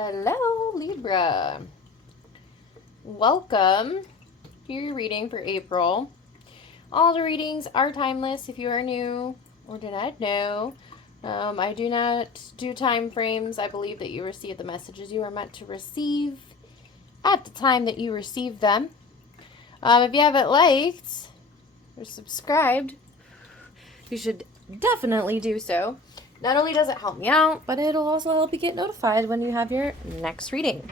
Hello, Libra. Welcome to your reading for April. All the readings are timeless if you are new or do not know. I do not do time frames. I believe that you receive the messages you are meant to receive at the time that you receive them. If you haven't liked or subscribed, you should definitely do so. Not only does it help me out, but it'll also help you get notified when you have your next reading.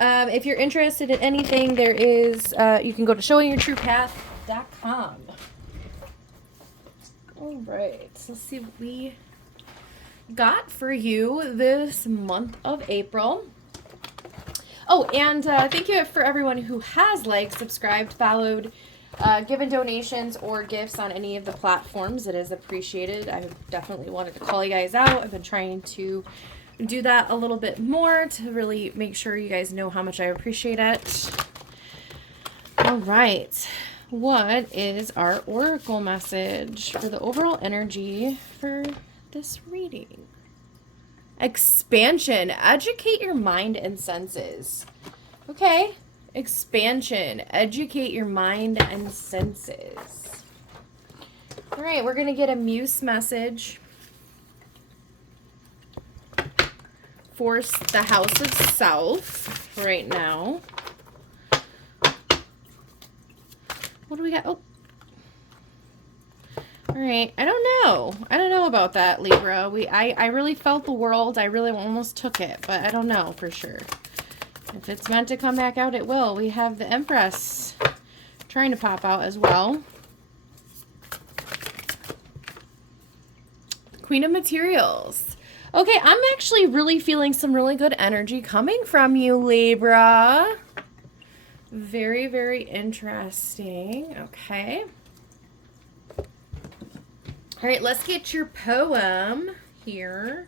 If you're interested in anything, there is, you can go to showingyourtruepath.com. All right, let's see what we got for you this month of April. Oh, and thank you for everyone who has liked, subscribed, followed, given donations or gifts on any of the platforms. It is appreciated. I definitely wanted to call you guys out. I've been trying to do that a little bit more to really make sure you guys know how much I appreciate it. All right. What is our oracle message for the overall energy for this reading? Expansion. Educate your mind and senses. Okay. Expansion. Educate your mind and senses. All right, we're going to get a muse message for the House of Self right now. What do we got? Oh. All right. I don't know. I don't know about that, Libra. I really felt the world. I really almost took it, but I don't know for sure. If it's meant to come back out, it will. We have the Empress trying to pop out as well. Queen of Materials. Okay, I'm actually really feeling some really good energy coming from you, Libra. Very, very interesting. Okay. All right, let's get your poem here.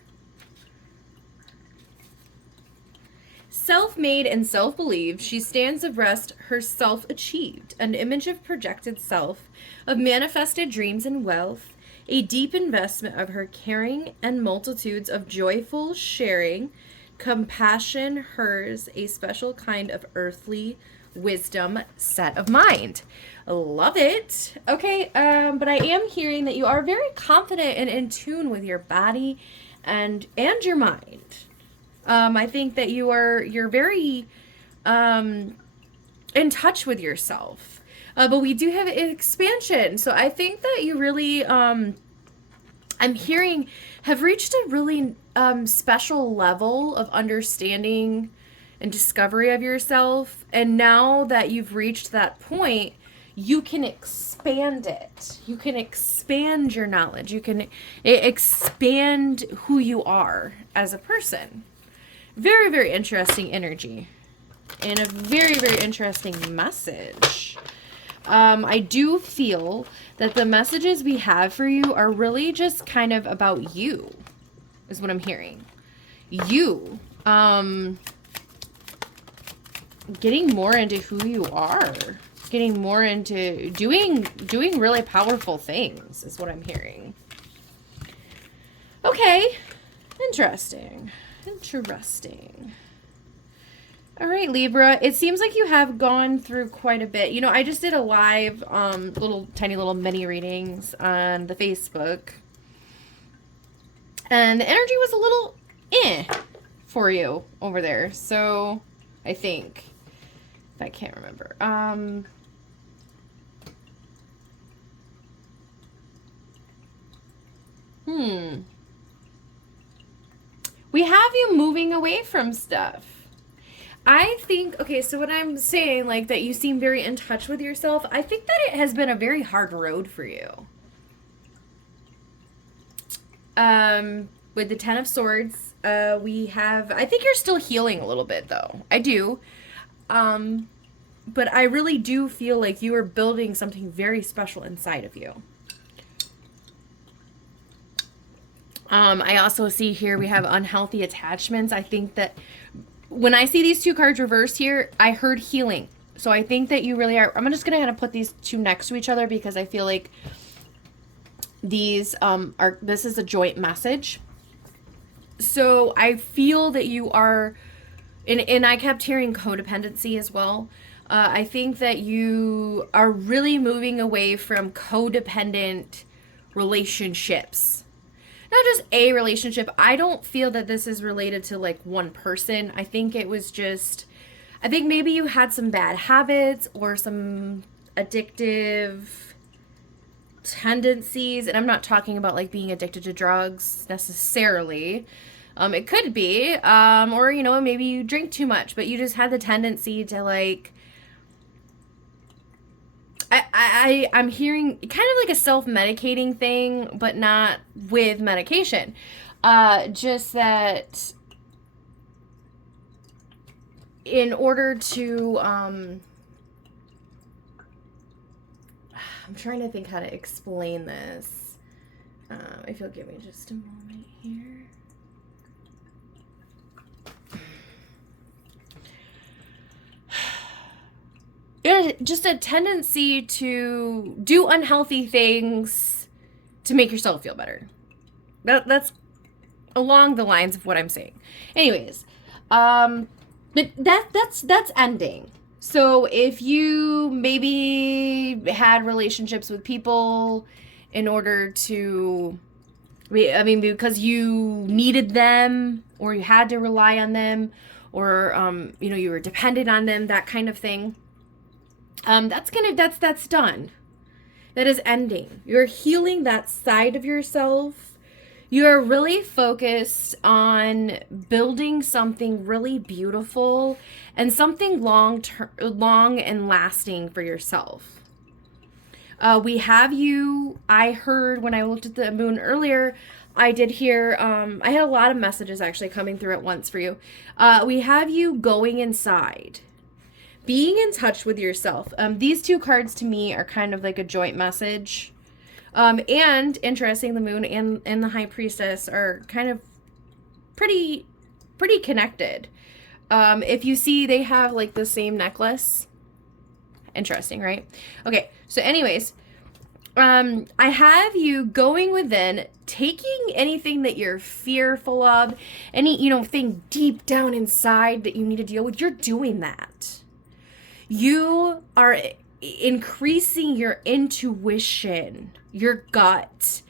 Self-made and self-believed, she stands abreast her self-achieved, an image of projected self, of manifested dreams and wealth, a deep investment of her caring and multitudes of joyful sharing, compassion hers, a special kind of earthly wisdom set of mind. Love it. Okay, but I am hearing that you are very confident and in tune with your body and your mind. I think that you're very in touch with yourself. But we do have expansion. So I think that you really, I'm hearing, have reached a really special level of understanding and discovery of yourself. And now that you've reached that point, you can expand it. You can expand your knowledge. You can expand who you are as a person. Very, very interesting energy and a very, very interesting message. I do feel that the messages we have for you are really just kind of about you, is what I'm hearing. You, getting more into who you are, getting more into doing really powerful things is what I'm hearing. Okay, interesting. All right, Libra, it seems like you have gone through quite a bit. You know, I just did a live tiny little mini readings on the Facebook, and the energy was a little for you over there. So I think, I can't remember. We have you moving away from stuff. I think, okay, so what I'm saying, like, that you seem very in touch with yourself, I think that it has been a very hard road for you. With the Ten of Swords I think you're still healing a little bit though. I do. But I really do feel like you are building something very special inside of you. I also see here we have unhealthy attachments. I think that when I see these two cards reversed here, I heard healing. So I think that you really are. I'm just going to kind of put these two next to each other because I feel like these this is a joint message. So I feel that you are, and I kept hearing codependency as well. I think that you are really moving away from codependent relationships. Not just a relationship. I don't feel that this is related to like one person. I think it was just, I think maybe you had some bad habits or some addictive tendencies. And I'm not talking about like being addicted to drugs necessarily. It could be, or, you know, maybe you drink too much, but you just had the tendency to like, I'm hearing kind of like a self-medicating thing, but not with medication. Just that in order to, I'm trying to think how to explain this. If you'll give me just a moment here. Just a tendency to do unhealthy things to make yourself feel better. That's along the lines of what I'm saying. Anyways, but that's ending. So if you maybe had relationships with people in order to, I mean, because you needed them or you had to rely on them or, you know, you were dependent on them, that kind of thing. That's done. That is ending. You're healing that side of yourself. You're really focused on building something really beautiful and something long and lasting for yourself. We have you, I heard when I looked at the moon earlier, I did hear, I had a lot of messages actually coming through at once for you. We have you going inside. Being in touch with yourself. These two cards to me are kind of like a joint message. And interesting, the moon and the high priestess are kind of pretty connected. If you see, they have like the same necklace. Interesting, right? Okay, so anyways, I have you going within, taking anything that you're fearful of, any, you know, thing deep down inside that you need to deal with, you're doing that. You are increasing your intuition, your gut.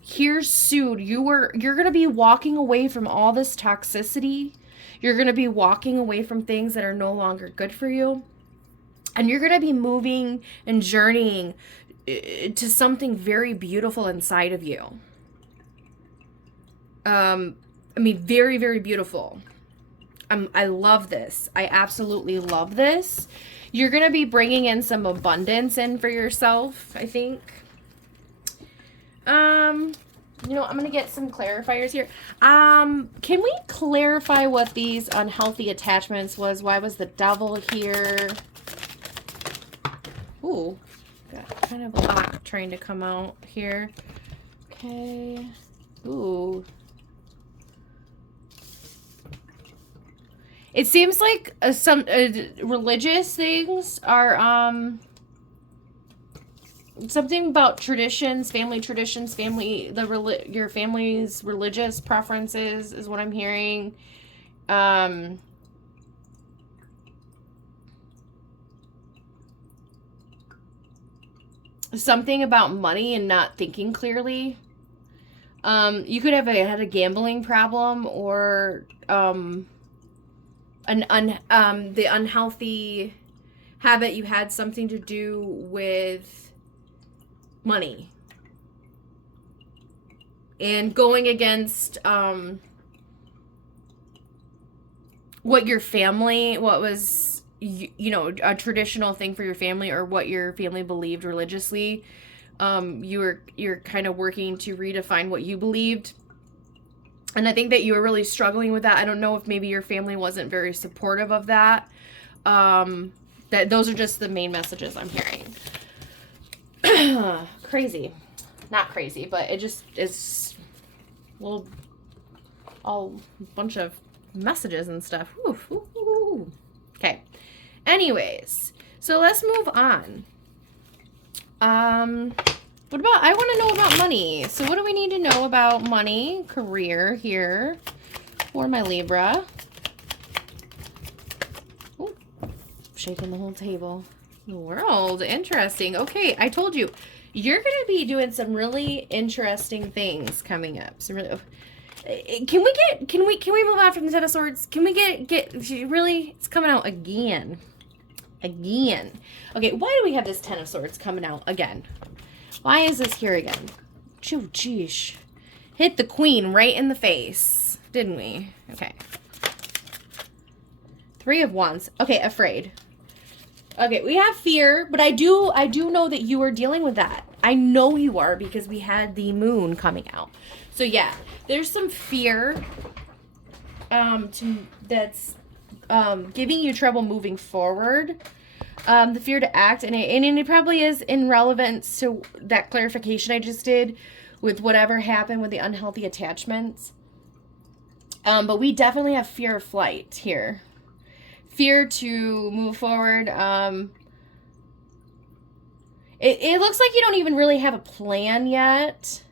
Here soon, you're going to be walking away from all this toxicity. You're going to be walking away from things that are no longer good for you. And you're going to be moving and journeying to something very beautiful inside of you. I mean, very, very beautiful. I love this. I absolutely love this. You're going to be bringing in some abundance in for yourself, I think. You know, I'm going to get some clarifiers here. Can we clarify what these unhealthy attachments was? Why was the devil here? Ooh, got kind of a lot trying to come out here. Okay. Ooh. It seems like some religious things are something about traditions, your family's religious preferences is what I'm hearing. Something about money and not thinking clearly. You could have had a gambling problem or the unhealthy habit you had something to do with money and going against what was you know, a traditional thing for your family or what your family believed religiously. You're kind of working to redefine what you believed. And I think that you were really struggling with that. I don't know if maybe your family wasn't very supportive of that. That those are just the main messages I'm hearing. Crazy. Not crazy, but it just is all bunch of messages and stuff. Okay. Anyways, so let's move on. What about, I want to know about money. So what do we need to know about money, career here for my Libra? Ooh, shaking the whole table. The world, interesting. Okay, I told you, you're going to be doing some really interesting things coming up. So really, can we move on from the Ten of Swords? Can we get really, it's coming out again. Okay, why do we have this Ten of Swords coming out again? Why is this here again? Oh, geez. Hit the Queen right in the face, didn't we? Okay. Three of Wands. Okay, afraid. Okay, we have fear, but I do know that you are dealing with that. I know you are because we had the moon coming out. So yeah, there's some fear that's giving you trouble moving forward. The fear to act, and it probably is in relevance to that clarification I just did with whatever happened with the unhealthy attachments. But we definitely have fear of flight here. Fear to move forward. It looks like you don't even really have a plan yet.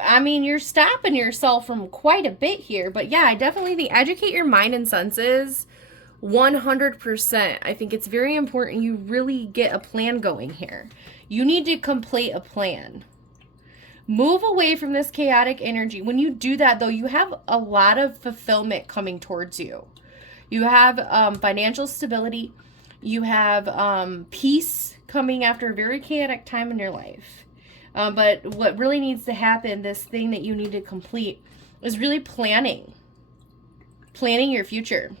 I mean, you're stopping yourself from quite a bit here. But yeah, I definitely think educate your mind and senses 100%. I think it's very important you really get a plan going here. You need to complete a plan. Move away from this chaotic energy. When you do that, though, you have a lot of fulfillment coming towards you. You have financial stability. You have peace coming after a very chaotic time in your life. But what really needs to happen, this thing that you need to complete, is really planning. Planning your future.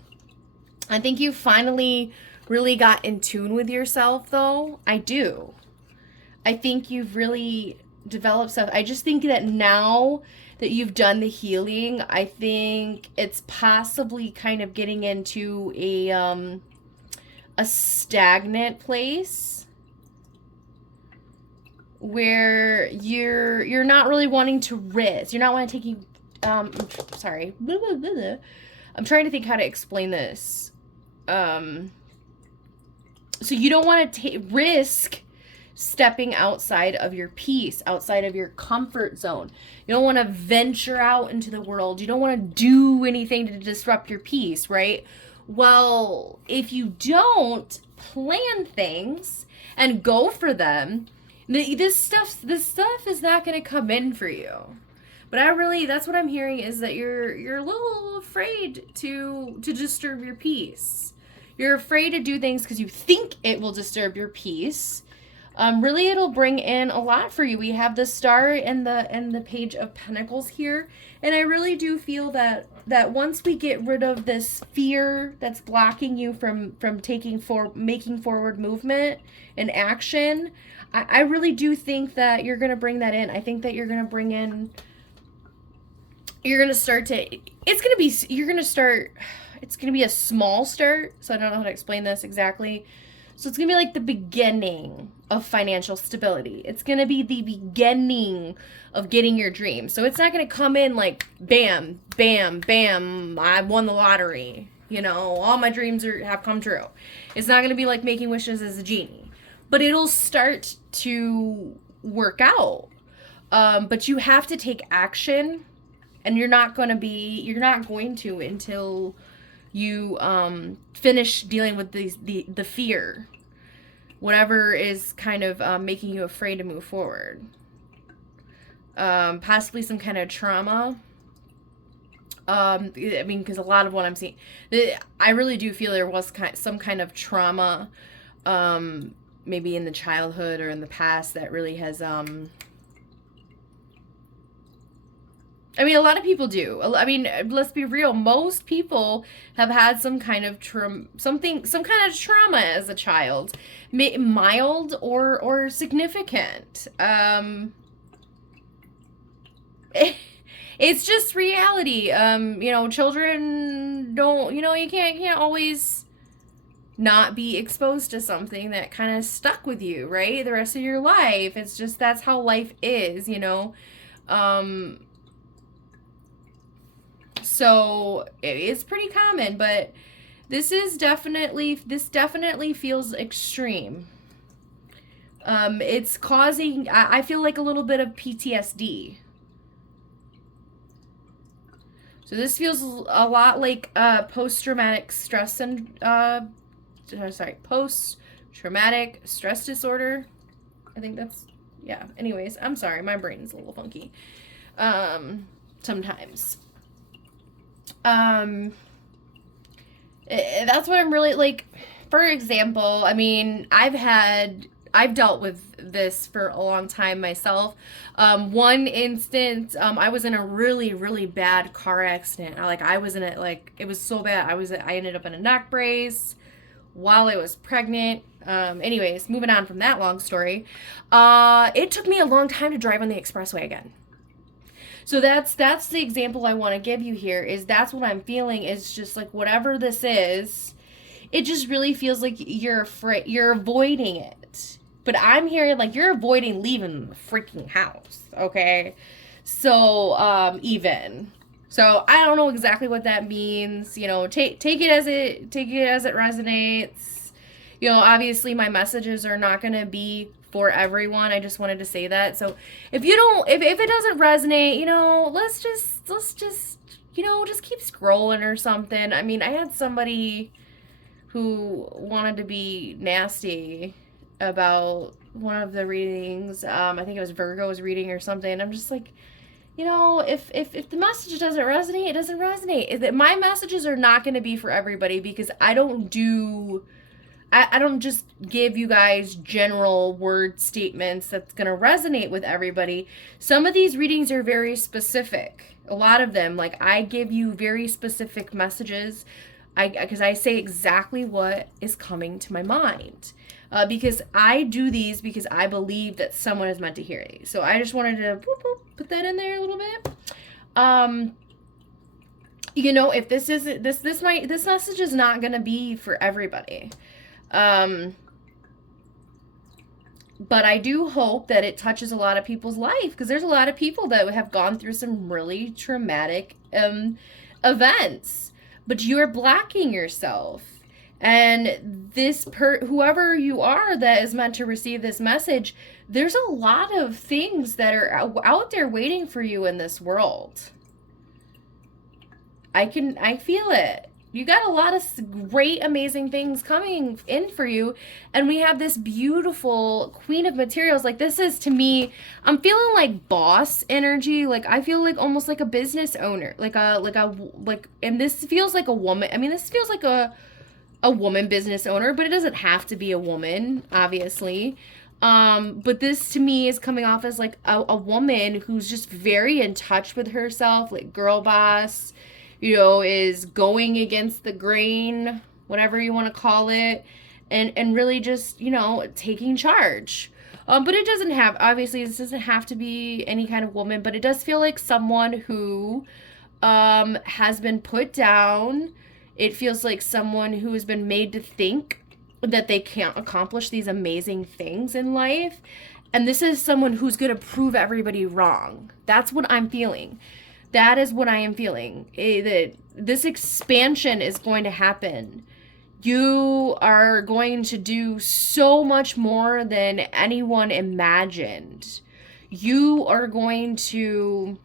I think you finally really got in tune with yourself, though. I do. I think you've really developed stuff. I just think that now that you've done the healing, I think it's possibly kind of getting into a stagnant place where you're not really wanting to risk. You're not wanting to take sorry. I'm trying to think how to explain this. So you don't want to risk stepping outside of your peace, outside of your comfort zone. You don't want to venture out into the world. You don't want to do anything to disrupt your peace, right? Well, if you don't plan things and go for them, this stuff is not going to come in for you. But that's what I'm hearing, is that you're a little afraid to disturb your peace. You're afraid to do things because you think it will disturb your peace. Really, it'll bring in a lot for you. We have the Star and the Page of Pentacles here, and I really do feel that once we get rid of this fear that's blocking you from making forward movement and action, I really do think that you're going to bring that in. I think that you're going to bring in. You're going to start to. It's going to be. You're going to start. It's going to be a small start, so I don't know how to explain this exactly. So it's going to be like the beginning of financial stability. It's going to be the beginning of getting your dream. So it's not going to come in like, bam, bam, bam, I won the lottery. You know, all my dreams have come true. It's not going to be like making wishes as a genie. But it'll start to work out. But you have to take action. And you're not going to until you finish dealing with the fear, whatever is kind of making you afraid to move forward. Possibly some kind of trauma. I mean, because a lot of what I'm seeing, I really do feel there was some kind of trauma, maybe in the childhood or in the past, that really has I mean, a lot of people do. I mean, let's be real. Most people have had some kind of some kind of trauma as a child, mild or significant. It's just reality. You know, children don't. You know, you can't always not be exposed to something that kind of stuck with you, right? The rest of your life. It's just that's how life is. You know. So it's pretty common, but this definitely feels extreme. It's causing, I feel like a little bit of PTSD. So this feels a lot like post-traumatic stress and post-traumatic stress disorder. I think that's, yeah. Anyways, I'm sorry, my brain's a little funky. Sometimes. That's what I'm really like. For example, I mean, I've dealt with this for a long time myself. One instance, I was in a really bad car accident. I was in it, like, it was so bad. I ended up in a neck brace while I was pregnant. Anyways, moving on from that long story. It took me a long time to drive on the expressway again. So that's the example I want to give you here, is that's what I'm feeling, is just like whatever this is, it just really feels like you're afraid, you're avoiding it. But I'm hearing like you're avoiding leaving the freaking house, okay? So even. So I don't know exactly what that means, you know, take it as it resonates. You know, obviously my messages are not going to be for everyone. I just wanted to say that. So if you don't, if it doesn't resonate, you know, let's just, you know, just keep scrolling or something. I mean, I had somebody who wanted to be nasty about one of the readings. I think it was Virgo's reading or something. I'm just like, you know, if the message doesn't resonate, it doesn't resonate. My messages are not going to be for everybody, because I don't just give you guys general word statements that's going to resonate with everybody. Some of these readings are very specific. A lot of them, like, I give you very specific messages, because I say exactly what is coming to my mind. Because I do these because I believe that someone is meant to hear these. So I just wanted to put that in there a little bit. You know, if this message is not going to be for everybody. But I do hope that it touches a lot of people's life, because there's a lot of people that have gone through some really traumatic events, but you're blocking yourself. And whoever you are that is meant to receive this message, there's a lot of things that are out there waiting for you in this world. I feel it. You got a lot of great, amazing things coming in for you. And we have this beautiful Queen of Materials. Like, this is, to me, I'm feeling like boss energy. Like, I feel like almost like a business owner. And this feels like a woman. I mean, this feels like a woman business owner, but it doesn't have to be a woman, obviously. But this, to me, is coming off as like a woman who's just very in touch with herself, like girl boss. You know, is going against the grain, whatever you want to call it, and really just, you know, taking charge. But it doesn't have, obviously, this doesn't have to be any kind of woman, but it does feel like someone who has been put down. It feels like someone who has been made to think that they can't accomplish these amazing things in life. And this is someone who's going to prove everybody wrong. That's what I'm feeling. That is what I am feeling. That this expansion is going to happen. You are going to do so much more than anyone imagined. You are going to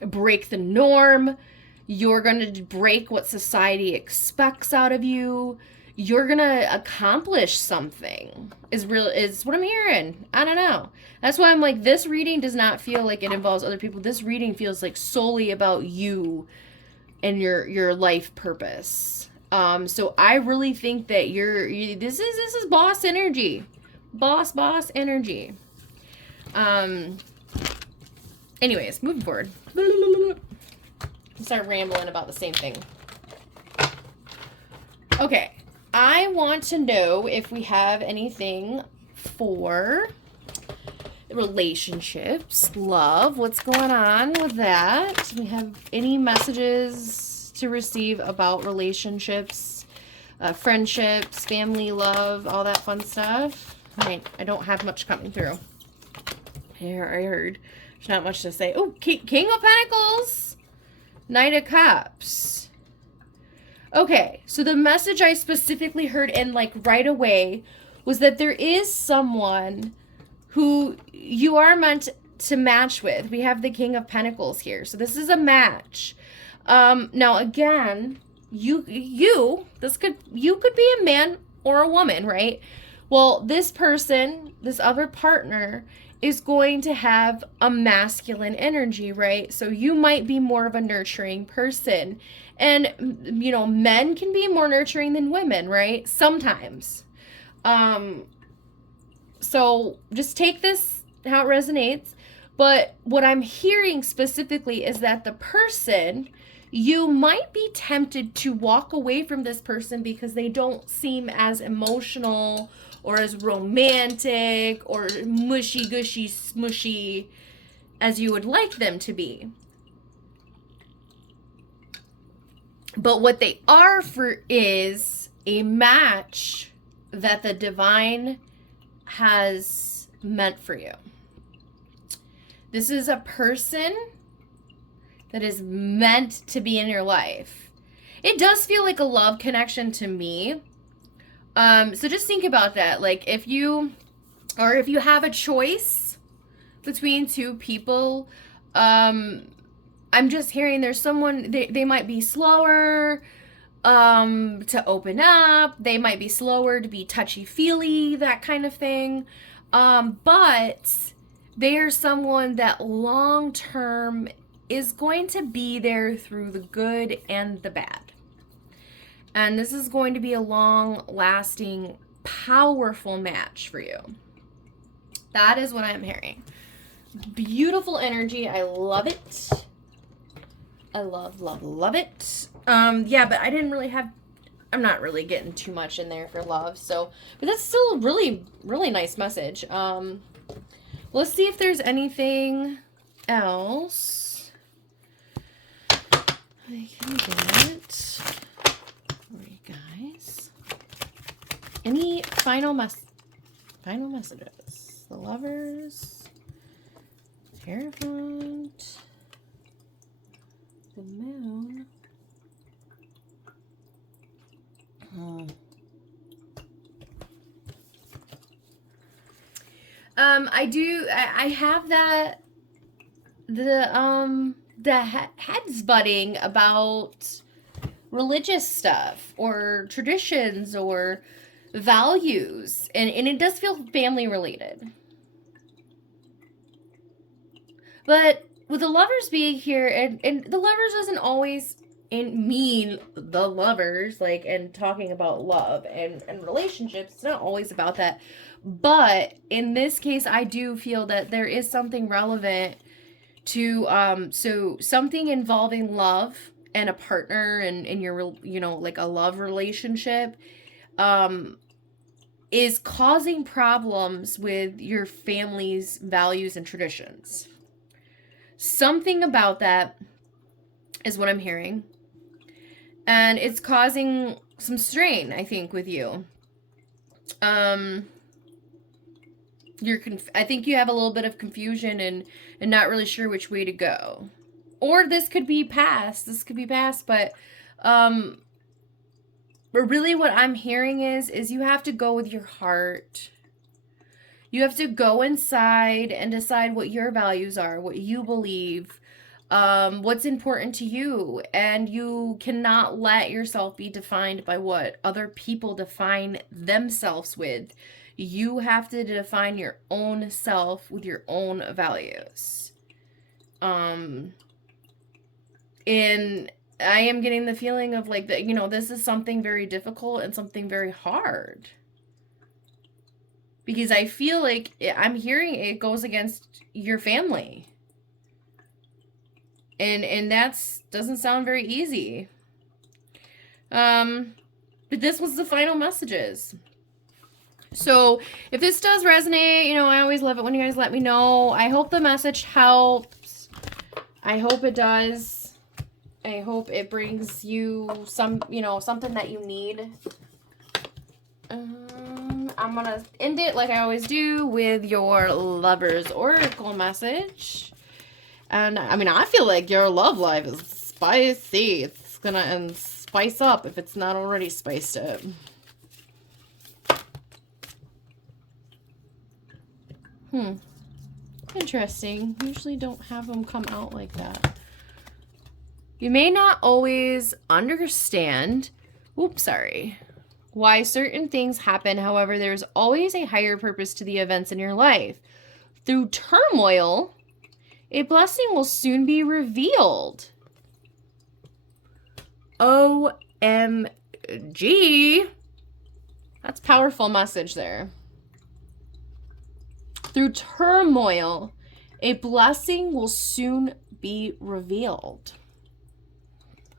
break the norm. You're going to break what society expects out of you. You're going to accomplish something, is what I'm hearing. I don't know. That's why I'm like, this reading does not feel like it involves other people. This reading feels like solely about you and your life purpose. So I really think that this is boss energy. Boss energy. Anyways, moving forward. Start rambling about the same thing. Okay. I want to know if we have anything for relationships, love. What's going on with that? We have any messages to receive about relationships, friendships, family, love, all that fun stuff? I don't have much coming through. Here, I heard. There's not much to say. Oh, King of Pentacles, Knight of Cups. Okay, so the message I specifically heard and like right away was that there is someone who you are meant to match with. We have the King of Pentacles here. So this is a match. Now again, you could be a man or a woman, right? Well, this person, this other partner is going to have a masculine energy, right? So you might be more of a nurturing person. And, you know, men can be more nurturing than women, right? Sometimes. So just take this how it resonates. But what I'm hearing specifically is that the person, you might be tempted to walk away from this person because they don't seem as emotional or as romantic or mushy, gushy, smushy as you would like them to be. But what they are for is a match that the divine has meant for you. This is a person that is meant to be in your life. It does feel like a love connection to me. So just think about that. Like if you have a choice between two people, I'm just hearing there's someone, they might be slower to open up. They might be slower to be touchy-feely, that kind of thing. But they are someone that long-term is going to be there through the good and the bad. And this is going to be a long-lasting, powerful match for you. That is what I'm hearing. Beautiful energy. I love it. I love, love, love it. Yeah, but I didn't really have, I'm not really getting too much in there for love. So, but that's still a really, really nice message. Let's see if there's anything else I can get for you guys. Any final messages? The Lovers, Hierophant, the Moon. I have that, the heads butting about religious stuff or traditions or values, and it does feel family related. But with the Lovers being here, and the Lovers doesn't always mean the lovers, like, and talking about love and relationships, it's not always about that. But in this case, I do feel that there is something relevant to, so something involving love and a partner and in your, you know, like a love relationship, is causing problems with your family's values and traditions. Something about that is what I'm hearing. And it's causing some strain, I think, with you. I think you have a little bit of confusion and not really sure which way to go. Or this could be past. But really what I'm hearing is you have to go with your heart. You have to go inside and decide what your values are, what you believe, what's important to you. And you cannot let yourself be defined by what other people define themselves with. You have to define your own self with your own values. And I am getting the feeling of like that, you know, this is something very difficult and something very hard. Because I feel like I'm hearing it goes against your family. And that's doesn't sound very easy. But this was the final messages. So if this does resonate, you know, I always love it when you guys let me know. I hope the message helps. I hope it does. I hope it brings you some, you know, something that you need. I'm going to end it like I always do with your Lover's Oracle message. And I mean, I feel like your love life is spicy. It's going to spice up if it's not already spiced up. Interesting. Usually don't have them come out like that. You may not always understand, why certain things happen. However, there's always a higher purpose to the events in your life. Through turmoil, a blessing will soon be revealed. OMG. That's a powerful message there. Through turmoil, a blessing will soon be revealed.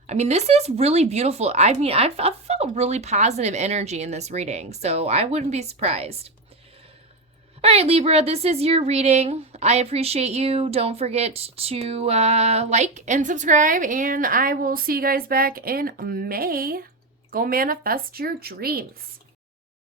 I mean, this is really beautiful. I mean, I've felt really positive energy in this reading, so I wouldn't be surprised. All right, Libra, this is your reading. I appreciate you. Don't forget to like and subscribe, and I will see you guys back in May. Go manifest your dreams.